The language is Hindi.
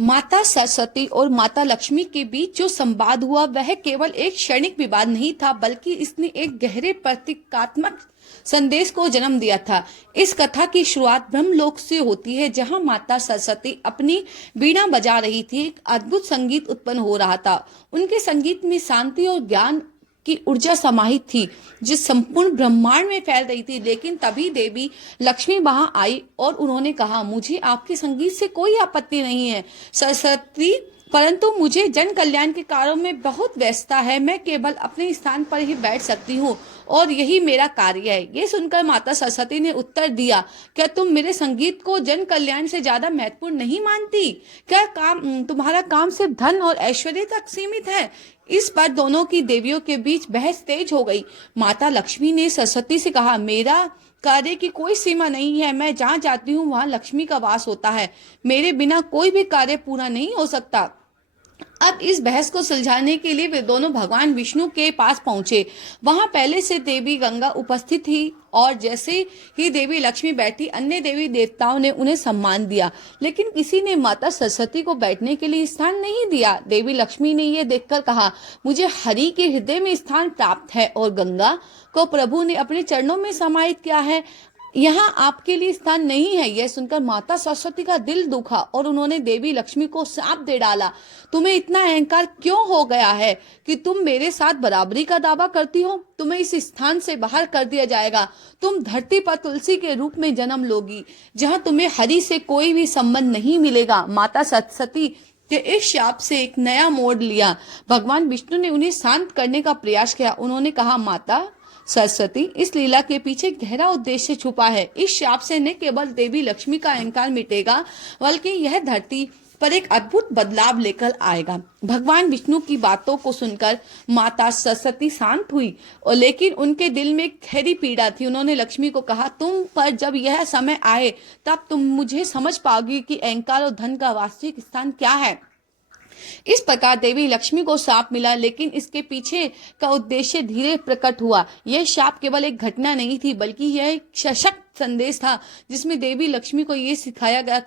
माता सरस्वती और माता लक्ष्मी के बीच जो संवाद हुआ वह केवल एक क्षणिक विवाद नहीं था, बल्कि इसने एक गहरे प्रतीकात्मक संदेश को जन्म दिया था। इस कथा की शुरुआत ब्रह्मलोक से होती है, जहां माता सरस्वती अपनी वीणा बजा रही थी। एक अद्भुत संगीत उत्पन्न हो रहा था। उनके संगीत में शांति और ज्ञान की ऊर्जा समाहित थी, जो संपूर्ण ब्रह्मांड में फैल रही थी। लेकिन तभी देवी लक्ष्मी वहां आई और उन्होंने कहा, मुझे आपके संगीत से कोई आपत्ति नहीं है सरस्वती, परंतु मुझे जन कल्याण के कार्यों में बहुत व्यस्तता है। मैं केवल अपने स्थान पर ही बैठ सकती हूँ और यही मेरा कार्य है। ये सुनकर माता सरस्वती ने उत्तर दिया, क्या तुम मेरे संगीत को जन कल्याण से ज्यादा महत्वपूर्ण नहीं मानती? क्या तुम्हारा काम सिर्फ धन और ऐश्वर्य तक सीमित है? इस पर दोनों की देवियों के बीच बहस तेज हो गई। माता लक्ष्मी ने सरस्वती से कहा, मेरा कार्य की कोई सीमा नहीं है। मैं जहाँ जाती हूँ वहाँ लक्ष्मी का वास होता है। मेरे बिना कोई भी कार्य पूरा नहीं हो सकता। अब इस बहस को सुलझाने के लिए वे दोनों भगवान विष्णु के पास पहुंचे। वहां पहले से देवी गंगा उपस्थित थी और जैसे ही देवी लक्ष्मी बैठी, अन्य देवी देवताओं ने उन्हें सम्मान दिया, लेकिन किसी ने माता सरस्वती को बैठने के लिए स्थान नहीं दिया। देवी लक्ष्मी ने यह देखकर कहा, मुझे हरि के हृदय में स्थान प्राप्त है और गंगा को प्रभु ने अपने चरणों में समाहित किया है। यहाँ आपके लिए स्थान नहीं है। यह सुनकर माता सरस्वती का दिल दुखा और उन्होंने देवी लक्ष्मी को श्राप दे डाला। तुम्हें इतना अहंकार क्यों हो गया है कि तुम मेरे साथ बराबरी का दावा करती हो? तुम्हें इस स्थान से बाहर कर दिया जाएगा। तुम धरती पर तुलसी के रूप में जन्म लोगी, जहाँ तुम्हें हरि से कोई भी संबंध नहीं मिलेगा। माता सरस्वती के इस शाप से एक नया मोड़ लिया। भगवान विष्णु ने उन्हें शांत करने का प्रयास किया। उन्होंने कहा, माता सरस्वती, इस लीला के पीछे गहरा उद्देश्य छुपा है। इस शाप से न केवल देवी लक्ष्मी का अहंकार मिटेगा, बल्कि यह धरती पर एक अद्भुत बदलाव लेकर आएगा। भगवान विष्णु की बातों को सुनकर माता सरस्वती शांत हुई, और लेकिन उनके दिल में गहरी पीड़ा थी। उन्होंने लक्ष्मी को कहा, तुम पर जब यह समय आए तब तुम मुझे समझ पाओगी कि अहंकार और धन का वास्तविक स्थान क्या है। इस प्रकार देवी लक्ष्मी को शाप मिला, लेकिन इसके पीछे का उद्देश्य धीरे प्रकट हुआ। यह शाप केवल एक घटना नहीं थी, बल्कि यह एक सशक्त संदेश था, जिसमें देवी लक्ष्मी को यह सिखाया गया